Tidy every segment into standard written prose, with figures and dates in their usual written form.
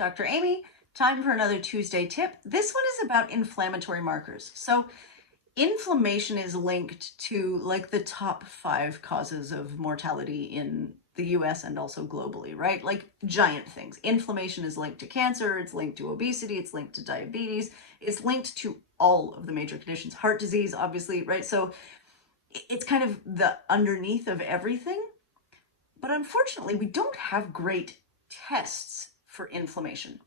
Dr. Amy. Time for another Tuesday tip. This one is about inflammatory markers. So inflammation is linked to like the top 5 causes of mortality in the US and also globally, right? Like giant things. Inflammation is linked to cancer, it's linked to obesity, it's linked to diabetes, it's linked to all of the major conditions, heart disease, obviously, right? So it's kind of the underneath of everything. But unfortunately, we don't have great tests for inflammation.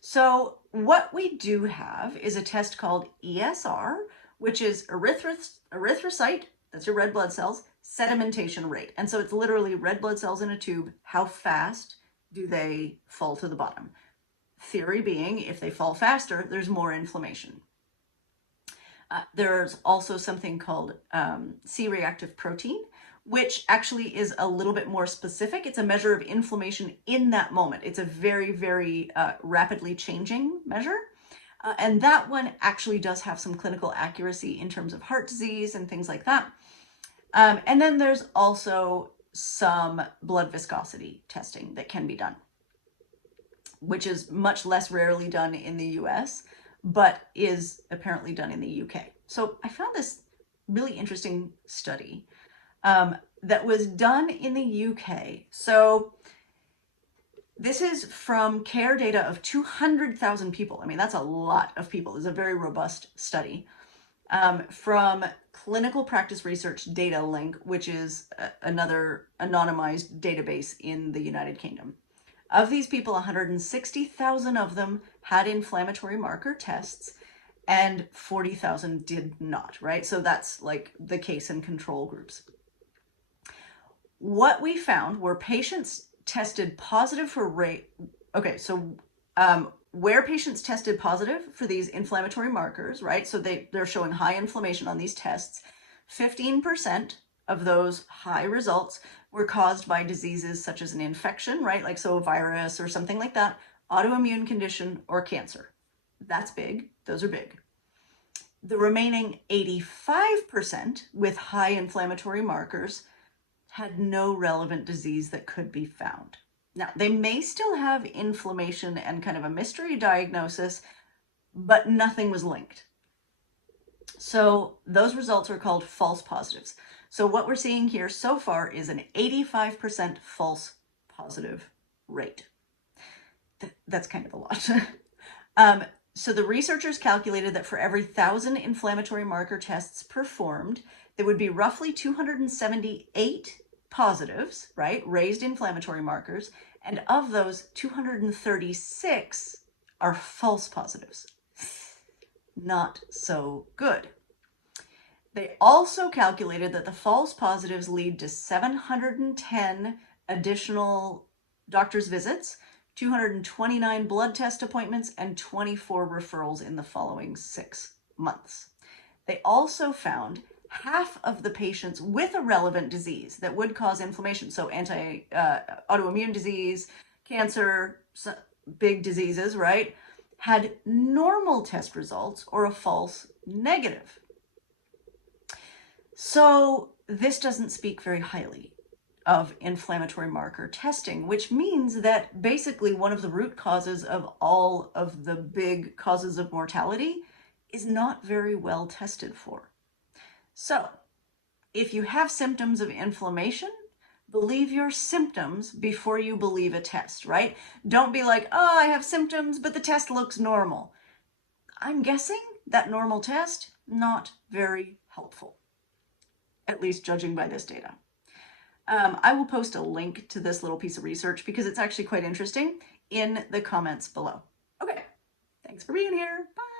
So what we do have is a test called ESR, which is erythrocyte, that's your red blood cells, sedimentation rate. And so it's literally red blood cells in a tube. How fast do they fall to the bottom? Theory being, if they fall faster, there's more inflammation. There's also something called C-reactive protein, which actually is a little bit more specific. It's a measure of inflammation in that moment. It's a very, very rapidly changing measure. And that one actually does have some clinical accuracy in terms of heart disease and things like that. And then there's also some blood viscosity testing that can be done, which is much less rarely done in the US, but is apparently done in the UK. So I found this really interesting study that was done in the UK. So this is from care data of 200,000 people. I mean, that's a lot of people. It's a very robust study from Clinical Practice Research Data Link, which is another anonymized database in the United Kingdom. Of these people, 160,000 of them had inflammatory marker tests and 40,000 did not, right? So that's like the case and control groups. What we found were patients tested positive for where patients tested positive for these inflammatory markers, right? So they're showing high inflammation on these tests. 15% of those high results were caused by diseases such as an infection, right? Like so a virus or something like that, autoimmune condition or cancer. That's big. Those are big. The remaining 85% with high inflammatory markers had no relevant disease that could be found. Now, they may still have inflammation and kind of a mystery diagnosis, but nothing was linked. So those results are called false positives. So what we're seeing here so far is an 85% false positive rate. That's kind of a lot. So the researchers calculated that for every 1,000 inflammatory marker tests performed, there would be roughly 278 positives, right? Raised inflammatory markers. And of those, 236 are false positives. Not so good. They also calculated that the false positives lead to 710 additional doctor's visits, 229 blood test appointments, and 24 referrals in the following 6 months. They also found half of the patients with a relevant disease that would cause inflammation, so autoimmune disease, cancer, big diseases, right, had normal test results or a false negative. So this doesn't speak very highly of inflammatory marker testing, which means that basically one of the root causes of all of the big causes of mortality is not very well tested for. So if you have symptoms of inflammation, believe your symptoms before you believe a test, right? Don't be like, oh, I have symptoms, but the test looks normal. I'm guessing that normal test, not very helpful, at least judging by this data. I will post a link to this little piece of research because it's actually quite interesting in the comments below. Okay, thanks for being here. Bye.